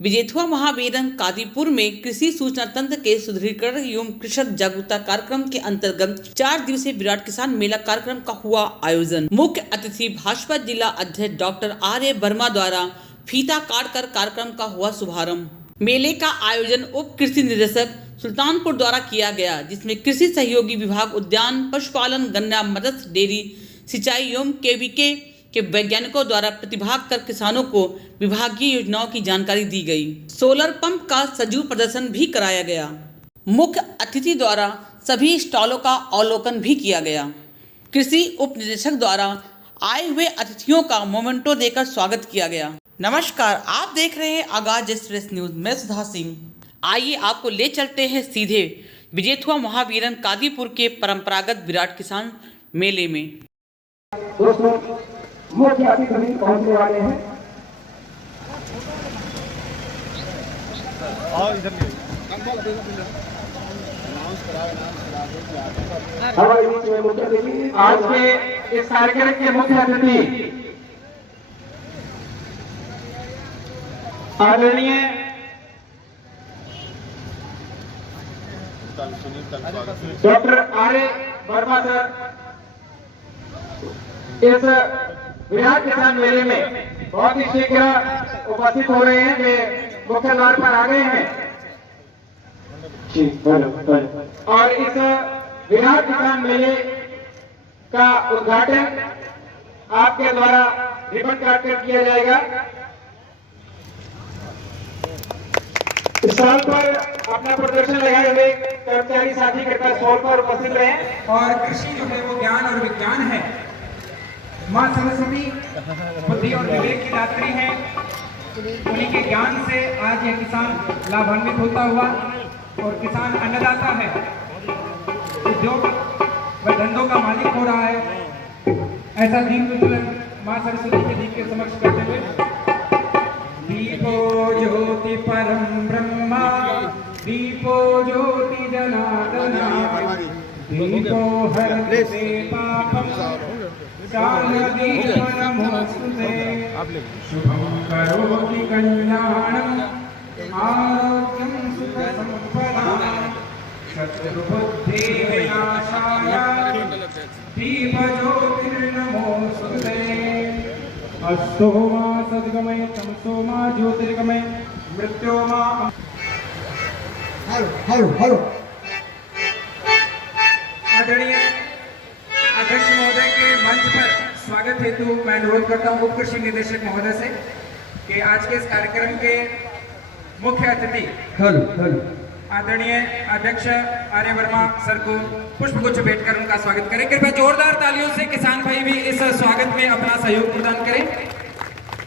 विजेथुआ महावीरन कादीपुर में कृषि सूचना तंत्र के सुदृढ़ीकरण एवं कृषक जागरूकता कार्यक्रम के अंतर्गत 4 दिवसीय विराट किसान मेला कार्यक्रम का हुआ आयोजन। मुख्य अतिथि भाजपा जिला अध्यक्ष डॉक्टर आर्य वर्मा द्वारा फीता काट कर कार्यक्रम का हुआ शुभारंभ। मेले का आयोजन उप कृषि निदेशक सुल्तानपुर द्वारा किया गया, जिसमें कृषि सहयोगी विभाग, उद्यान, पशुपालन, गन्ना, मत्स्य, डेयरी, सिंचाई एवं केवीके के वैज्ञानिकों द्वारा प्रतिभाग कर किसानों को विभागीय योजनाओं की जानकारी दी गई। सोलर पंप का सजीव प्रदर्शन भी कराया गया। मुख्य अतिथि द्वारा सभी स्टॉलों का अवलोकन भी किया गया। कृषि उप निदेशक द्वारा आए हुए अतिथियों का मोमेंटो देकर स्वागत किया गया। नमस्कार, आप देख रहे हैं आगाज एक्सप्रेस न्यूज। मैं सुधा सिंह। आइए आपको ले चलते हैं सीधे विजेथुआ महावीरन कादीपुर के परंपरागत विराट किसान मेले में। दोस्तों, मुख्य अतिथि भी पहुंचने वाले हैं। हमारे बीच में मुख्य अतिथि आज के इस कार्यक्रम के मुख्य अतिथि आदरणीय डॉक्टर आर्य वर्मा सर इस विराट किसान मेले में बहुत ही शीघ्र उपस्थित हो रहे हैं। वे मुख्य द्वार पर आ गए हैं और इस विराट किसान मेले का उद्घाटन आपके द्वारा रिबन काट कर किया जाएगा। स्टॉल पर अपना प्रदर्शन लगाए हुए कर्मचारी साथी कृपया स्टॉल पर उपस्थित रहे। और कृषि जो है वो ज्ञान और विज्ञान है। माँ सरस्वती बुद्धि और विवेक की दात्री है। उन्हीं के ज्ञान से आज यह किसान लाभान्वित होता हुआ और किसान अन्नदाता है, उद्योग व धंधों का मालिक हो रहा है। ऐसा दीप प्रज्वलन माँ सरस्वती के दीप के समक्ष करते हुए दीपो ज्योति परम ब्रह्मा, दीपो ज्योति जनार्दना, दीपो हरते पापम, दीप नमोस्तुते, शुभं करोति कल्याणं, आरोग्यं सुख संपदां, शत्रुबुद्धि विनाशाय, दीप ज्योतिर्नमोस्तुते। अस्तो मा सद्गमय तमसो मा ज्योतिर्गमय मृत्यो मा। हेलो आदरणीय अध्यक्ष महोदय के मंच पर स्वागत हेतु मैं अनुरोध करता हूं उप कृषि निदेशक महोदय से कि आज के इस कार्यक्रम के मुख्य अतिथि आदरणीय अध्यक्ष आर्य वर्मा सर को पुष्पगुच्छ भेंट कर उनका स्वागत करें। कृपया जोरदार तालियों से किसान भाई भी इस स्वागत में अपना सहयोग प्रदान करें।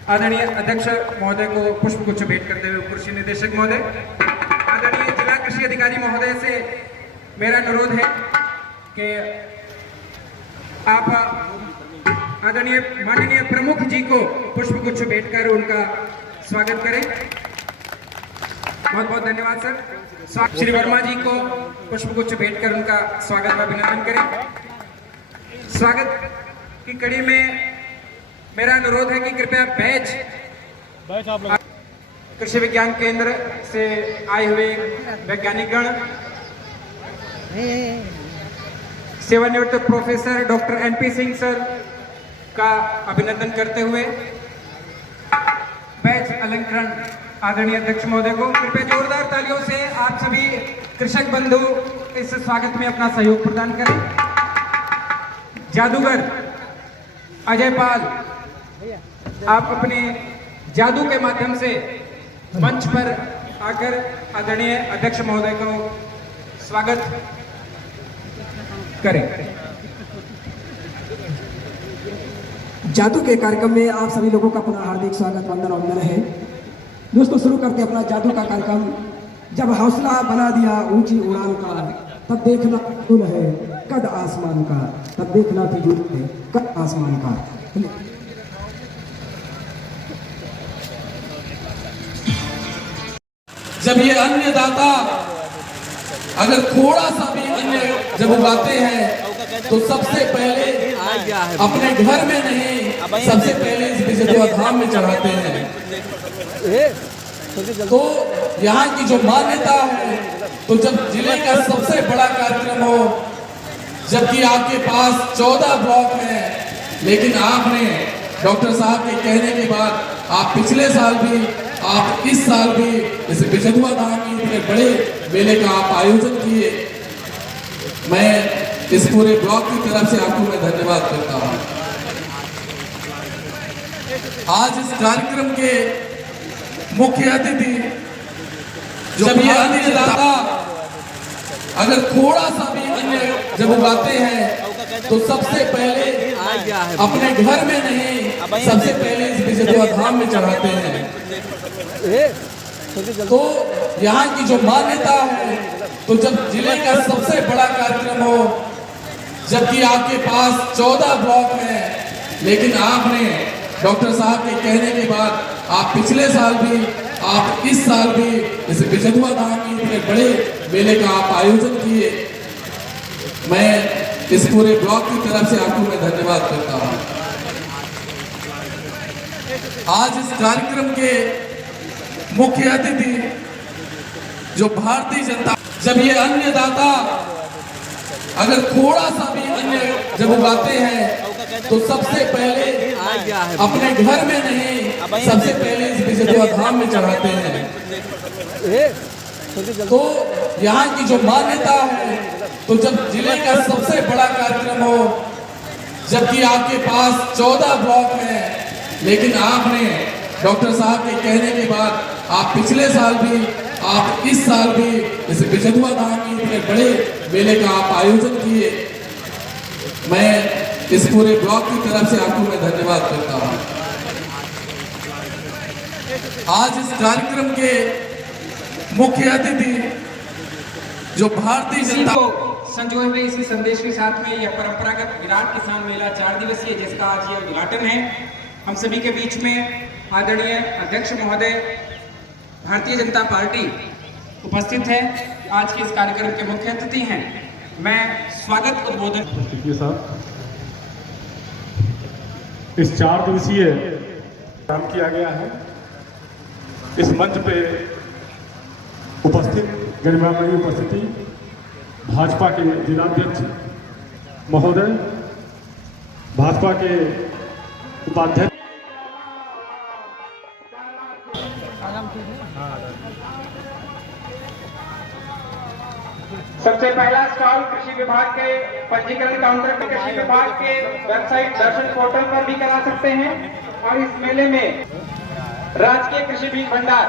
आदरणीय अध्यक्ष महोदय को पुष्पगुच्छ भेंट करते हुए कृषि निदेशक महोदय, आदरणीय जिला कृषि अधिकारी महोदय से मेरा अनुरोध है कि आप आदरणीय माननीय प्रमुख जी को पुष्पगुच्छ भेंट कर उनका स्वागत करें। बहुत बहुत धन्यवाद सर। श्री वर्मा जी को पुष्पगुच्छ भेंट कर उनका स्वागत व अभिनंदन करें। स्वागत की कड़ी में मेरा अनुरोध है कि कृपया बैच कृषि विज्ञान केंद्र से आए हुए वैज्ञानिक गण, सेवानिवृत्त professor doctor NP Singh sir का अभिनंदन करते हुए बैच अलंकरण आदरणीय अध्यक्ष महोदय को। कृपया जोरदार तालियों से आप सभी कृषक बंधु इस स्वागत में अपना सहयोग प्रदान करें। जादूगर अजय पाल, आप अपने जादू के माध्यम से मंच पर आकर आदरणीय अध्यक्ष महोदय को स्वागत करें। जादू के कार्यक्रम में आप सभी लोगों का पुनः हार्दिक स्वागत, वंदन है। दोस्तों, शुरू करते अपना जादू का कार्यक्रम। जब हौसला बना दिया ऊंची उड़ान का, तब देखना फिजूल है कद आसमान का, तब देखना फिजूल है कद आसमान का। जब ये अन्नदाता अगर थोड़ा सा भी अन्न जब उगाते हैं तो सबसे पहले अपने घर में नहीं, सबसे पहले इस विजेथुआ धाम में चढ़ाते हैं। तो यहाँ की जो मान्यता है, तो जब जिले का सबसे बड़ा कार्यक्रम हो, जबकि आपके पास 14 ब्लॉक हैं, लेकिन आपने डॉक्टर साहब के कहने के बाद आप पिछले साल भी, आप इस साल भी इस बिचदुआ धाम में इतने बड़े मेले का आप आयोजन किए। मैं इस पूरे ब्लॉक की तरफ से आपको मैं धन्यवाद करता हूँ। आज इस कार्यक्रम के मुख्य अतिथि जब ये अन्नदाता अगर थोड़ा सा भी अन्न जब उगाते हैं तो सबसे पहले अपने घर में नहीं, सबसे पहले इस बिचदुआ धाम में चढ़ाते हैं। तो यहाँ की जो मान्यता है, तो जब जिले का सबसे बड़ा कार्यक्रम हो, जबकि आपके पास 14 ब्लॉक हैं, लेकिन आपने डॉक्टर साहब के कहने के बाद आप पिछले साल भी, आप इस साल भी इस बिचदुआ धाम में इतने बड़े मेले का आप आयोजन किए। मैं इस पूरे ब्लॉक की तरफ से आपको मैं धन्यवाद करता हूँ। आज इस कार्यक्रम के मुख्य अतिथि जो भारतीय जनता, जब ये अन्नदाता अगर थोड़ा सा भी अन्न जब उगाते हैं तो सबसे पहले अपने घर में नहीं, सबसे पहले इस बिचदुआ धाम में चढ़ाते हैं। तो यहाँ की जो मान्यता है, तो जब जिले का सबसे बड़ा कार्यक्रम हो, जबकि आपके पास 14 ब्लॉक हैं, लेकिन आपने डॉक्टर साहब के कहने के बाद आप पिछले साल भी, आप इस साल भी इस बिचदुआ धाम में इतने बड़े मेले का आप आयोजन किए। मैं इस पूरे ब्लॉक की तरफ से आपको मैं धन्यवाद करता हूँ। आज इस कार्यक्रम के मुख्य अतिथि जो भारतीय जनता को संजोए हुए इसी संदेश के साथ में यह परंपरागत विराट किसान मेला 4 दिवसीय, जिसका आज ये उद्घाटन है, हम सभी के बीच में आदरणीय अध्यक्ष महोदय भारतीय जनता पार्टी उपस्थित है। आज के इस कार्यक्रम के मुख्य अतिथि हैं। मैं स्वागत उद्बोधन साहब, इस 4 दिवसीय काम किया गया है। इस मंच पे उपस्थित गणमान्य उपस्थिति भाजपा के जिलाध्यक्ष महोदय, भाजपा के उपाध्यक्ष, सबसे पहला स्टॉल कृषि विभाग के पंजीकरण काउंटर पे कृषि विभाग के वेबसाइट दर्शन पोर्टल पर भी करा सकते हैं। और इस मेले में राजकीय कृषि बीज भंडार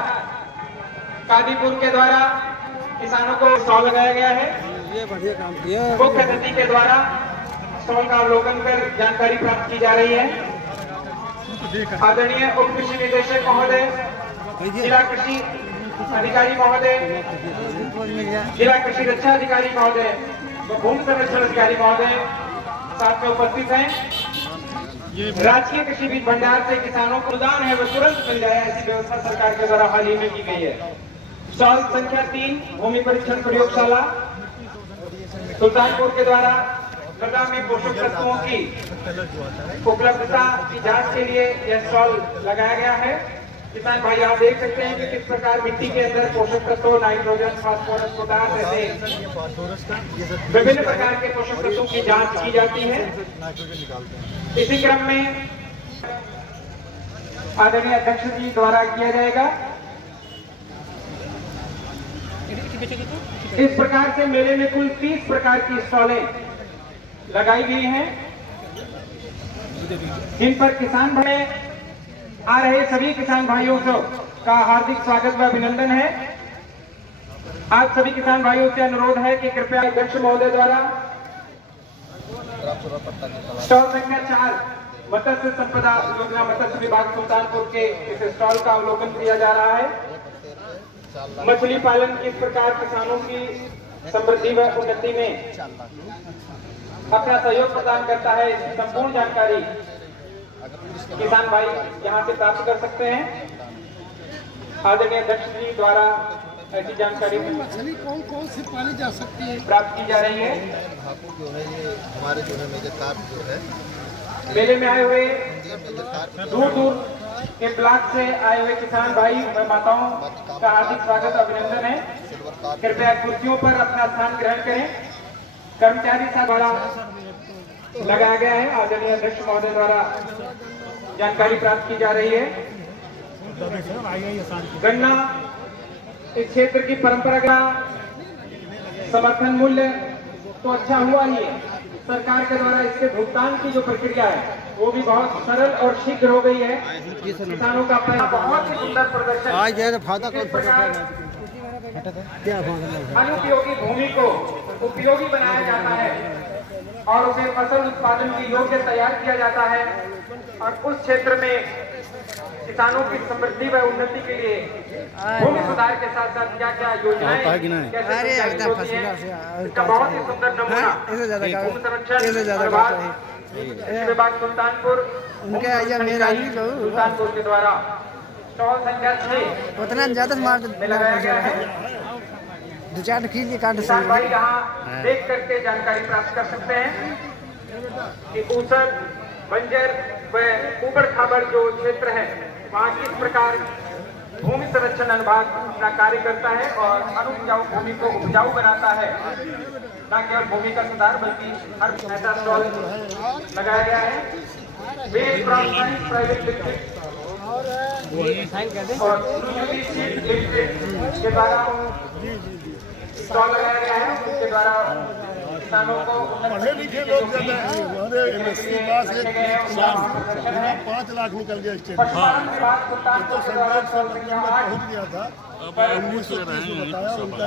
कादीपुर के द्वारा किसानों को स्टॉल लगाया गया है। मुख्य अतिथि के द्वारा स्टॉल का अवलोकन कर जानकारी प्राप्त की जा रही है। आदरणीय उप कृषि निदेशक महोदय, जिला कृषि अधिकारी महोदय, जिला कृषि रक्षा अधिकारी महोदय व भूमि संरक्षण अधिकारी महोदय साथ में उपस्थित हैं। राजकीय कृषि बीज भंडार से किसानों को अनुदान है वो तुरंत मिल जाए, ऐसी व्यवस्था सरकार के द्वारा हाल ही में की गई है। स्टॉल संख्या 3 भूमि परीक्षण प्रयोगशाला सुल्तानपुर के द्वारा मृदा में पोषक तत्वों की उपलब्धता की जांच के लिए यह स्टॉल लगाया गया है। किसान भाई आप देख सकते हैं कि किस प्रकार मिट्टी के अंदर पोषक तत्वों, नाइट्रोजन, फास्फोरस, पोटास ऐसे विभिन्न प्रकार के पोषक तत्वों की जांच की जाती है। इसी क्रम में आदरणीय अध्यक्ष जी द्वारा किया जाएगा। इस प्रकार से मेले में कुल 30 प्रकार की स्टॉलें लगाई गई हैं, जिन पर किसान भाई आ रहे सभी किसान भाइयों का हार्दिक स्वागत व अभिनंदन है। आज सभी किसान भाइयों से अनुरोध है कि कृपया अध्यक्ष महोदय द्वारा स्टॉल संख्या 4 मत्स्य संपदा योजना मत्स्य विभाग सुल्तानपुर के इस स्टॉल का अवलोकन किया जा रहा है। मछली पालन किस प्रकार किसानों की समृद्धि व उन्नति में अपना सहयोग प्रदान करता है, इसकी संपूर्ण जानकारी किसान भाई यहाँ से प्राप्त कर सकते हैं। आदरणीय अध्यक्ष जी द्वारा ऐसी जानकारी मछली कौन कौन सी पाली जा सकती है प्राप्त की जा रही है। भाकुर जो है ये हमारे जो है मेजर कार्प जो है मेले में आए हुए मेजर कार्प दूर दूर के ब्लॉक से आए हुए किसान भाई व माताओं का हार्दिक स्वागत अभिनंदन है। कृपया कुर्सियों पर अपना स्थान ग्रहण करें। कर्मचारी साथ बड़ा लगाया गया है। आदरणीय अध्यक्ष महोदय द्वारा जानकारी प्राप्त की जा रही है। गन्ना इस क्षेत्र की परंपरा का समर्थन मूल्य तो अच्छा हुआ ही है। सरकार के द्वारा इसके भुगतान की जो प्रक्रिया है वो भी बहुत सरल और शीघ्र हो गई है। किसानों का बहुत ही सुंदर प्रदर्शन। अनुपयोगी भूमि को उपयोगी बनाया जाता है और उसे फसल उत्पादन की योग्य तैयार किया जाता है और उस क्षेत्र में किसानों की समृद्धि व उन्नति के लिए भूमि सुधार के साथ साथ क्या क्या योजनाएं कैसे संचालित होती हैं, इसका बहुत ही सुंदर नमूना भूमि संरक्षण विभाग सुल्तानपुर सुल्तानपुर के द्वारा स्टॉल संख्या 6 उतना ज्यादा में लगाया गया है। दो चार खींच काट किसान भाई यहाँ देख करके जानकारी प्राप्त कर सकते हैं कि ऊसर बंजर व ऊबड़ खाबड़ जो क्षेत्र है वहाँ किस प्रकार भूमि संरक्षण अनुभाग अपना कार्य करता है और अनुपजाऊ भूमि को उपजाऊ बनाता है। न केवल भूमि का सुधार बल्कि हर ऐसा स्टॉल लगाया गया है। Veg from science private limited और के द्वारा स्टॉल लगाया गया है। उसके द्वारा किसानों को पढ़े लिखे लोग जब हमारे एमएससी पास एक 5 लाख निकल गया स्टेट तो सरकार में पहुंच गया था 1930 में बताया उनका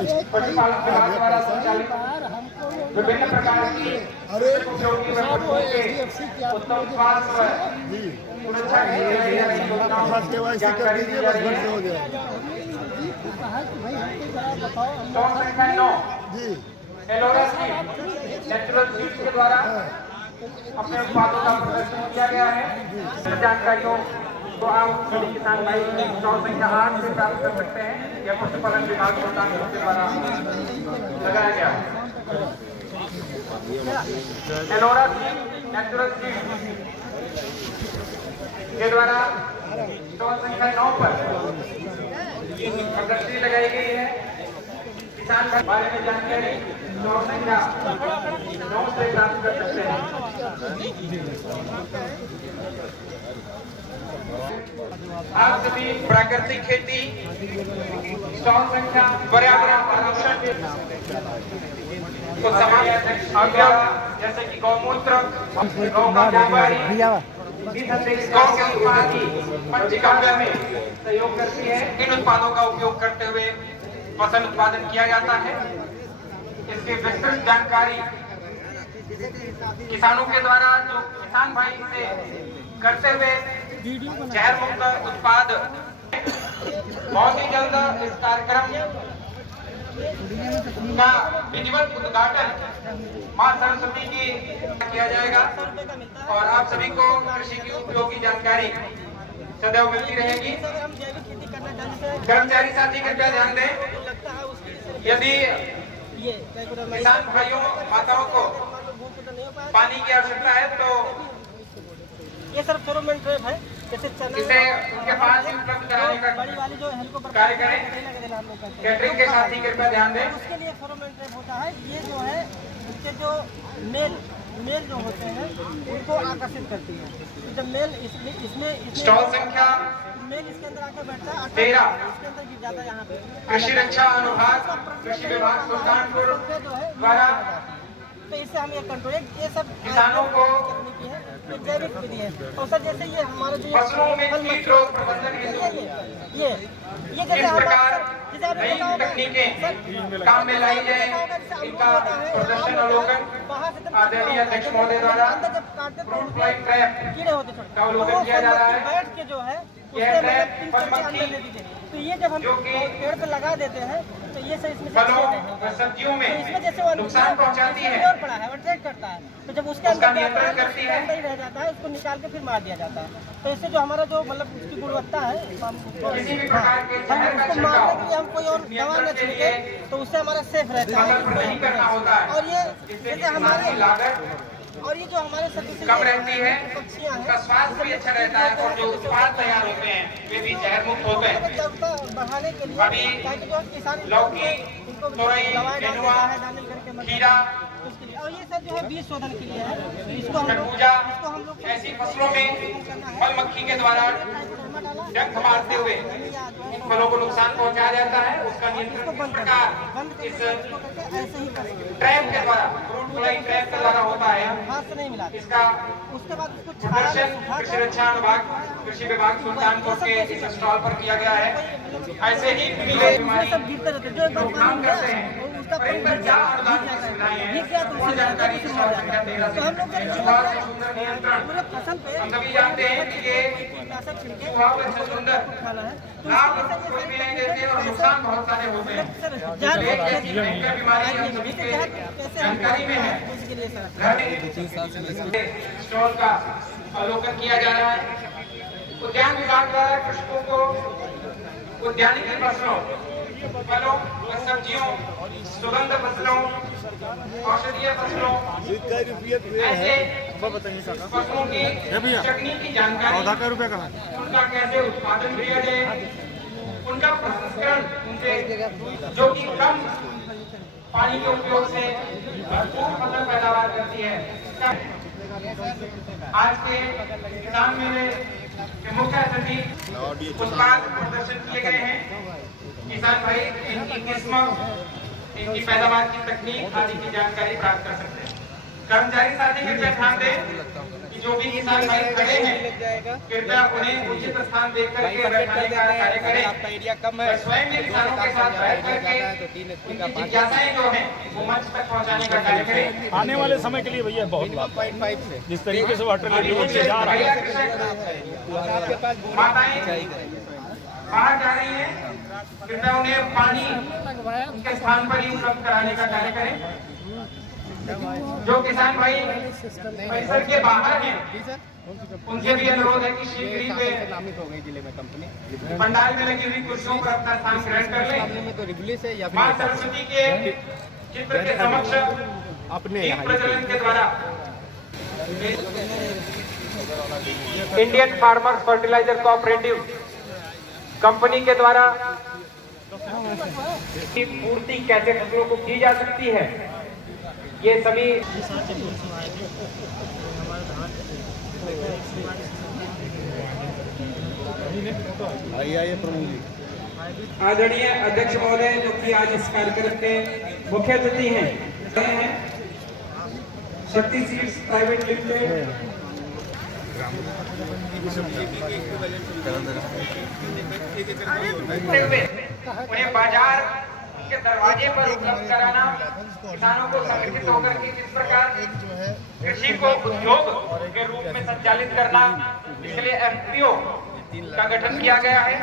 विभिन्न प्रकार की अरे KYC कर दीजिए बस भर से हो जाएगा जी। एलोरा सीड नेचुरल सीड्स के द्वारा अपने उत्पादों का प्रदर्शन किया गया है। जानकारियों को आप सभी किसान भाई स्टॉल संख्या 8 से प्राप्त कर सकते हैं। यह पशुपालन विभाग सुल्तानपुर के द्वारा लगाया गया है। एलोरा सीड नेचुरल सीड के द्वारा स्टॉल संख्या 9 पर प्रदर्शनी लगाई गई है। किसान के बारे में जानकारी स्टॉल संख्या 9 से प्राप्त कर सकते हैं। आप सभी प्राकृतिक खेती स्टॉल संख्या पर्यावरण प्रदूषण को समाप्त जैसे कि गौमूत्र, गौ का जानकारी, गौ के उत्पाद की पंचकाव्य में सहयोग करती है। इन उत्पादों का उपयोग करते हुए फसल उत्पादन किया जाता है। इसकी विस्तृत जानकारी किसानों के द्वारा जो किसान भाई से करते हुए जहर मुक्त उत्पाद बहुत ही जल्द इस कार्यक्रम का विधिवत उद्घाटन मां सरस्वती की किया जाएगा और आप सभी को कृषि की उपयोगी जानकारी सदैव मिलती रहेगी। कर्मचारी साथी कृपया ध्यान दें, यदि किसान भाइयों माताओं को पानी की आवश्यकता है तो ये सर फेरोमोन ट्रैप है, जैसे इसे उनके पास ही उपलब्ध कराने का बड़ी वाली जो हेलीकॉप्टर कार्य करें। कैटरिंग के साथ ही कृपया ध्यान दें। उसके लिए फेरोमोन ट्रैप होता है। ये जो है इसके जो मेल जो होते हैं उनको आकर्षित करती है। तो जब मेल इसमें स्टॉल संख्या मेल इसके अंदर आकर बैठता है 13 इसके अंदर गिर जाता है। यहाँ पे कृषि रक्षा अनुभाग कृषि विभाग सुल्तानपुर जो है द्वारा तो इससे हम ये कंट्रोल ये सब किसानों को तकनीकी है, ये जैविक विधि है। और सर जैसे ये हमारा जो फसलों में कीट रोग प्रबंधन हेतु ये इस प्रकार नई तकनीकें काम में लाई जाए, इनका प्रदर्शन अवलोकन आदरणीय अध्यक्ष महोदय द्वारा फ्रूट फ्लाई ट्रैप कीड़े होते का अवलोकन किया जा रहा है। बैठ के जो है यह ट्रैप मधुमक्खी तो ये जब हम जो कि पेड़ पे लगा देते हैं तो ये सर इसमें फलों व सब्जियों में इसमें जैसे वो नुकसान पहुंचाती है और पड़ा है वो ट्रैक करता है। तो जब उसके उसका अंदर नियंत्रण करती है। अंदर ही रह जाता है, उसको निकाल के फिर मार दिया जाता है। तो इससे जो हमारा जो मतलब उसकी गुणवत्ता है किसी भी प्रकार के हम जहर का उसको मारने के लिए छिड़काव हम कोई और दवा न छिड़के तो उससे हमारा सेफ रहता फसल पर नहीं करना होता है। है, और ये जिससे जैसे हमारे लागत और ये जो हमारे सभी से कम रहती है, पक्षियाँ उनका हैं, स्वास्थ्य भी अच्छा रहता है और जो उत्पाद तैयार होते हैं वे भी जहर मुक्त होते हैं। जागरूकता बढ़ाने के लिए अभी ताकि जो किसान लौकी, इनको तोरई, दवाएं डाल नेनुआ, देता है, डालने करके मतलब खीरा, उसके लिए। और ये सब जो है बीज शोधन के लिए है। इसको हम लोग ऐसी फसलों में मल मक्खी के द्वारा डंक मारते हुए इन फलों को नुकसान पहुंचाया जाता है। उसका नियंत्रण किस प्रकार इस ऐसे ही करेंगे, ट्रैप के द्वारा, फ्रूट फ्लाई ट्रैप के द्वारा होता है, हाथ से नहीं मिलाते। इसका उसके बाद उसको प्रदर्शन कृषि रक्षा विभाग, कृषि विभाग सुल्तानपुर के इस स्टॉल पर किया गया है। ऐसे ही मिले बीमारी सब गिरते रहते हैं। जो एक बार रोकथाम पानी करते में हैं। उसका कई पानी प्रकार अनुदान की सुविधाएं हैं। भीग गया तो पूर्ण जानकारी इस और संख्या 13 तो हम लोग से चुहाव व छछूंदर नियंत्रण। पूरे फसल पे हम सभी जानते हैं कि ये कीटनाशक छिड़के चुहाव व छछूंदर खाना है। तो लाभ कोई भी नहीं देते और नुकसान बहुत सारे होते हैं। भयंकर बीमारी हम सभी के जानकारी में है। उसके लिए सर स्टॉल का अवलोकन किया जा रहा है। उद्यान विभाग द्वारा कृषकों को उद्यानिकी फसलों, फलों व सब्जियों, सुगंध फसलों, औषधीय फसलों, ऐसे फसलों की तकनीकी जानकारी, उनका कैसे उत्पादन किया जाए, उनका प्रसंस्करण, उनसे जो कि कम पानी के उपयोग से भरपूर फसल पैदावार करती है। आज के किसान मेले के मुख्य अतिथि उत्पाद प्रदर्शन किए गए हैं। किसान भाई इनकी किस्मों, इनकी पैदावार की तकनीक आदि की जानकारी प्राप्त कर सकते हैं। कर्मचारी साथी कृपया ध्यान दें कि जो भी किसान भाई खड़े हैं कृपया उन्हें उचित स्थान देकर के बैठाने का कार्य करें। स्वयं भी किसानों के साथ बैठ करके उनकी जिज्ञासाएं जो हैं वो मंच तक पहुंचाने का कार्य करें। आने वाले समय के लिए भैया बहुत लाभ, जिस तरीके से वाटर लेवल से जा रहा है। माताएं बाहर जा रही हैं, कृपया उन्हें पानी उनके स्थान पर ही उपलब्ध कराने का कार्य करें। जो किसान भाई परिसर के बाहर हैं उनसे भी अनुरोध है कि शीघ्र ही वे पंडाल में लगी हुई कुर्सियों पर अपना स्थान ग्रहण कर लें। मां सरस्वती के चित्र के समक्ष दीप प्रज्वलन के द्वारा Indian farmers fertiliser cooperative company के द्वारा की पूर्ति कैसे फसलों को की जा सकती है, ये सभी आदरणीय अध्यक्ष महोदय जो कि आज इस कार्यक्रम के मुख्य अतिथि हैं, शक्ति सीड्स प्राइवेट लिमिटेड, उन्हें बाजार के दरवाजे पर उपलब्ध कराना, किसानों को संगठित होकर के किस प्रकार कृषि को उद्योग के रूप में संचालित करना, इसलिए एफपीओ का गठन किया गया है।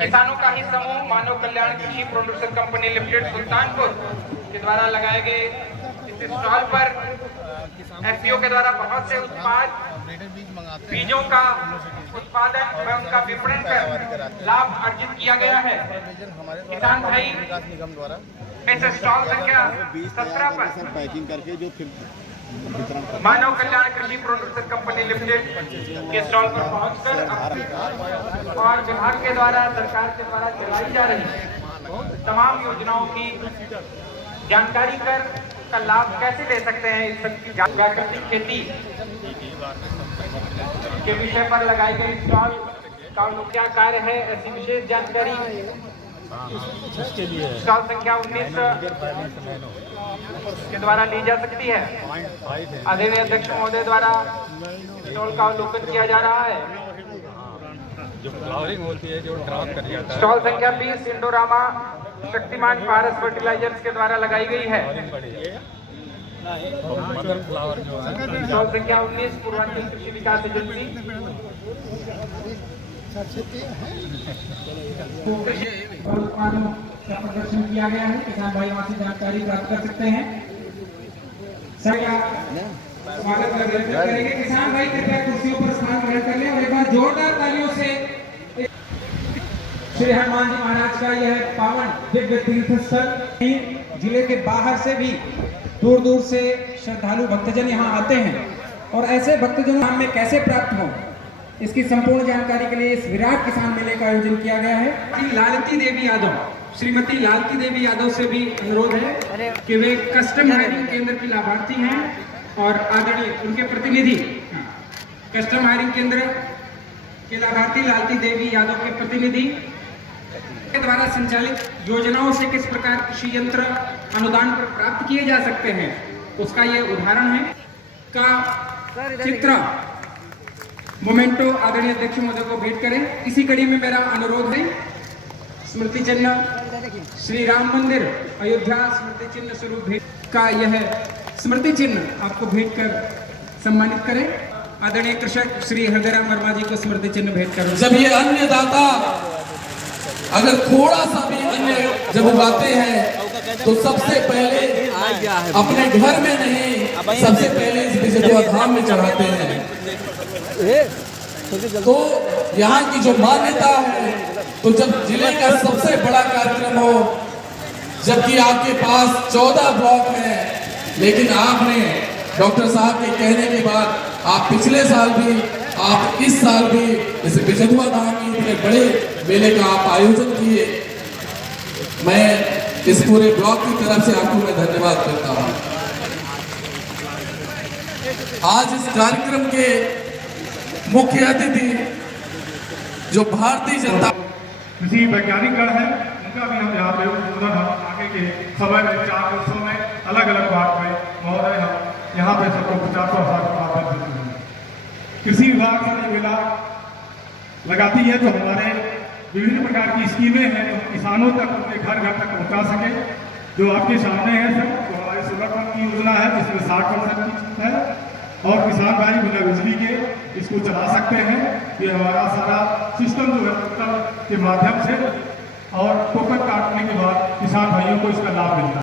किसानों का ही समूह मानव कल्याण कृषि प्रोड्यूसर कंपनी लिमिटेड सुल्तानपुर के द्वारा लगाए गए इस स्टॉल पर एफपीओ के द्वारा बहुत से उत्पाद, बीजों का उत्पादन व उनका विपणन कर लाभ अर्जित किया गया है। किसान भाई इस स्टॉल संख्या 17 पर पैकिंग करके जो फिर मानव कल्याण कृषि प्रोड्यूसर कंपनी लिमिटेड के स्टॉल पर पहुंचकर और विभाग के द्वारा, सरकार के द्वारा चलाई जा रही तमाम योजनाओं की जानकारी कर का लाभ कैसे ले सकते हैं, इस सबकी प्राकृतिक खेती के विषय पर लगाई गई स्टॉल का क्या कार्य है, ऐसी विशेष जानकारी स्टॉल संख्या 19 के द्वारा ली जा सकती है। आदरणीय अध्यक्ष महोदय द्वारा स्टॉल का अवलोकन किया जा रहा है। जो फ्लावरिंग होती है, जो ड्राफ्ट कर जाता है। स्टॉल संख्या 20 इंडोरामा शक्तिमान पारस फर्टिलाइजर्स के द्वारा लगाई गई है। मदर फ्लावर जो है। स्टॉल संख्या 19 पूर्वांचल कृषि विकास एजेंसी। उत्पादों का प्रदर्शन किया गया है, किसान भाई वहाँ से जानकारी प्राप्त कर सकते हैं। स्वागत करेंगे किसान भाई, कृपया कुर्सियों पर स्थान ग्रहण कर लें और एक बार जोरदार तालियों से श्री हनुमान जी महाराज का यह पावन दिव्य तीर्थ स्थल जिले के बाहर से भी दूर दूर से श्रद्धालु भक्तजन यहाँ आते हैं और ऐसे भक्तजन हम में कैसे प्राप्त हो, इसकी संपूर्ण जानकारी के लिए इस विराट किसान मेले का आयोजन किया गया है। लालती देवी यादव, श्रीमती लालती देवी यादव से भी अनुरोध है कि वे कस्टम हायरिंग केंद्र की लाभार्थी हैं और आदरणीय उनके प्रतिनिधि कस्टम हायरिंग केंद्र के लाभार्थी लालती देवी यादव के प्रतिनिधि के द्वारा संचालित योजनाओं से किस प्रकार कृषि यंत्र अनुदान पर प्राप्त किए जा सकते हैं, उसका ये उदाहरण है का चित्र मोमेंटो आदरणीय अध्यक्ष महोदय को भेंट करें। इसी कड़ी में मेरा अनुरोध है स्मृति चिन्ह श्री राम मंदिर अयोध्या स्मृति चिन्ह स्वरूप भेंट का यह स्मृति चिन्ह आपको भेंट कर सम्मानित करें। आदरणीय कृषक श्री हृदयराम वर्मा जी को स्मृति चिन्ह भेंट करें। जब ये अन्नदाता अगर थोड़ा सा भी अन्न जब उगाते हैं तो सबसे पहले अपने घर में नहीं, सबसे पहले इस बिजदुआ धाम में चढ़ाते हैं। तो यहाँ की जो मान्यता है, तो जब जिले का सबसे बड़ा कार्यक्रम हो, जबकि आपके पास 14 ब्लॉक हैं, लेकिन आपने डॉक्टर साहब के कहने के बाद आप पिछले साल भी, आप इस साल भी इस बिजदुआ धाम की इतने बड़े मेले का आप आयोजन किए। मैं इस पूरे ब्लॉक की तरफ से आपको मैं धन्यवाद करता हूँ। आज इस कार्यक्रम के मुख्य अतिथि जो भारतीय जनता कृषि वैज्ञानिक गण है, उनका भी हम यहाँ पे उद्बोधन हम आगे के समय में 4 वर्षों में अलग अलग भाग में महोदय हम यहाँ पे सबको 50,000 कृषि विभाग से ये मेला लगाती है, जो हमारे विभिन्न प्रकार की स्कीमें हैं जो किसानों तक उनके घर घर तक पहुँचा सके। जो आपके सामने है सब, तो हमारी सोलर पंप की योजना है जिसमें 60% की है और किसान भाई बिना बिजली के इसको चला सकते हैं। ये हमारा सारा सिस्टम जो है टोकन के माध्यम से और टोकन काटने के बाद किसान भाइयों को इसका लाभ मिलता है।